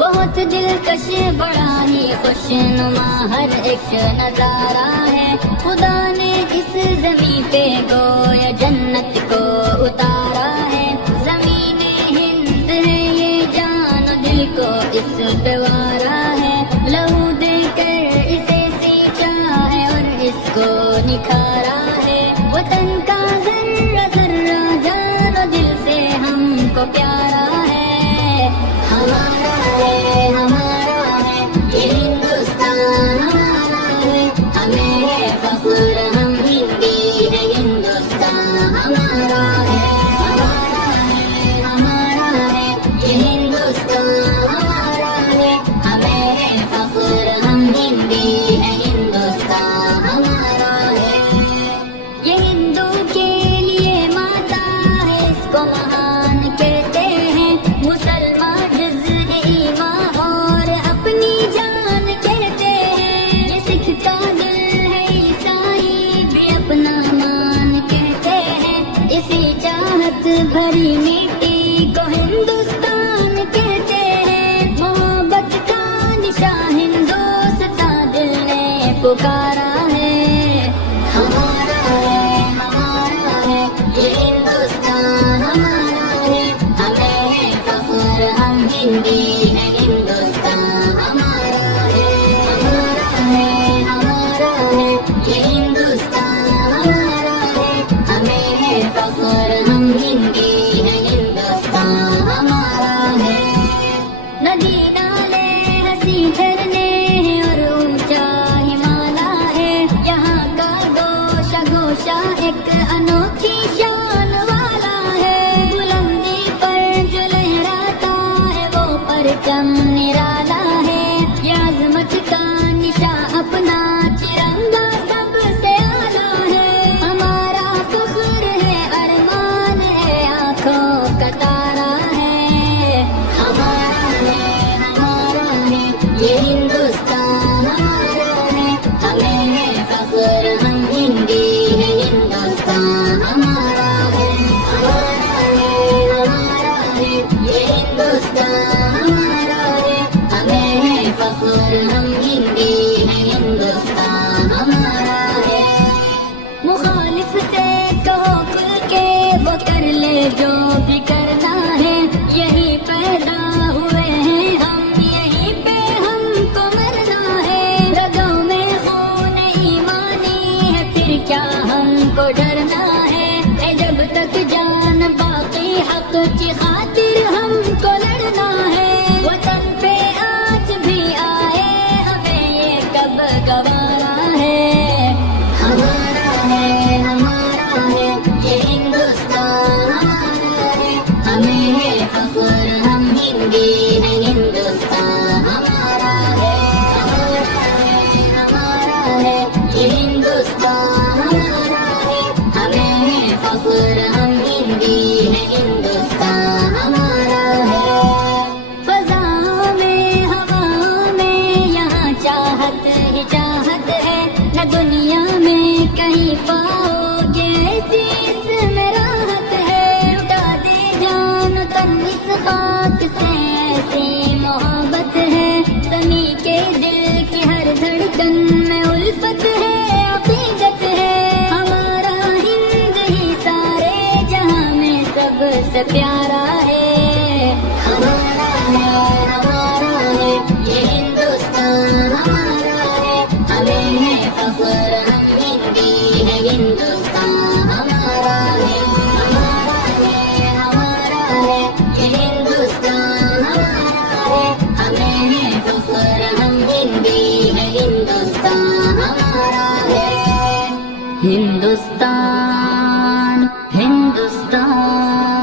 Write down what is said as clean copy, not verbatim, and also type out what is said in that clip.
بہت دلکش بڑا ہی خوشنما ہر ایک نظارہ ہے، خدا نے اس زمین پہ گویا جنت کو اتارا ہے، زمین ہند ہے یہ جان و دل کو اس پہ وارا ہے، لہو دے کر اسے سینچا ہے اور اس کو نکھارا ہے، وطن کا ذرہ ذرہ جان و دل سے ہم کو پیارا ہے، ہمارا ہے ہمارا ہے یہ ہندوستان ہمارا ہے، ہمیں ہے فخر ہم ہندی ہے، ہندوستان ہمارا ہے، ہمارا ہے ہمارا ہے یہ ہندوستان ہمارا ہے، ہمیں ہے فخر ہم ہندی ہے، ہندوستان ہمارا ہے، یہ ہندو کے لیے ماتا ہے اس کو مہان کہتے ہیں، مسلمان جز ایمان اور اپنی جان کہتے ہیں، یہ سکھ کا دل ہے عیسائی بھی اپنا مان کہتے ہیں، اسی چاہت بھری مٹی کو ہندوستان کہتے ہیں، محبت کا نشان ہندوستان دل نے پکارا ہے، ہمارا ہے یہ ہندوستان ہمارا ہے، ہمیں ہے فخر ہم ہندی ہے، ہندوستان ہمارا ہے، ہمارا ہے یہ ہندوستان ہمارا ہے، ہمیں ہے فخر ہم ہندی ہے، ہندوستان ہمارا ہے، ندی نالے ہنسی جھرنے ہیں اور اونچا ہمالا ہے، یہاں کا گوشہ گوشہ ایک انوکھی شان والا ہے، بلندی پر جو لہراتا ہے وہ پرچم نرالا ہے، یہ عظمت کا نشان اپنا ترنگا سب سے اعلیٰ ہے، ہمارا فخر ہے ارمان ہے آنکھوں کا تارا ہے، ہمارا ہے یہ ہندوستان ہمارا ہے، ہمیں ہے فخر ہم ہندی ہے، ہندوستان ہمارا ہے، ہمارا ہے یہ ہندوستان ہمارا ہے، ہمیں ہے فخر ہم ہندی ہے، ہندوستان ہمارا ہے، مخالف سے کہو کھل کے وہ کر لے جو بھی کرنا ہے، یہی پیدا ہوئے ہیں ہم یہیں پہ ہم کو مرنا ہے، رگوں میں خون ایمانی ہے پھر کیا ہم کو ڈرنا ہے، جب تک جان باقی حق کی خاطر ہم کو لڑنا ہے، وطن پہ آج بھی آئے ہمیں یہ کب گوارا ہے، ہمارا ہے یہ ہندوستان ہمارا ہے، ہمیں ہے فخر ہم ہندی ہے، ہندوستان ہمارا ہے، ہمارا ہے یہ ہندوستان ہمارا ہے، ہمیں ہے فخر ہم ہندی ہے، ہندوستان ہمارا ہے، فضا میں ہوا میں یہاں چاہت ہی چاہت ہے، نہ دنیا میں کہیں پاؤ گے ایسی اس میں راحت ہے، لٹا دے جان تن اس خاک سے ایسی محبت ہے، زمیں کے دل کی ہر دھڑکن میں الفت ہے، عقیدت ہے، ہمارا ہند ہی سارے جہاں میں سب سے پیارا ہے، ہمارا ہے یہ ہندوستان ہمارا ہے، ہمیں ہے فخر ہم ہندی ہے، ہندوستان ہمارا ہے، ہمارا ہے یہ ہندوستان ہمارا ہے، ہمیں ہے فخر ہم ہندی ہے، ہندوستان ہمارا ہے، ہندوستان ہندوستان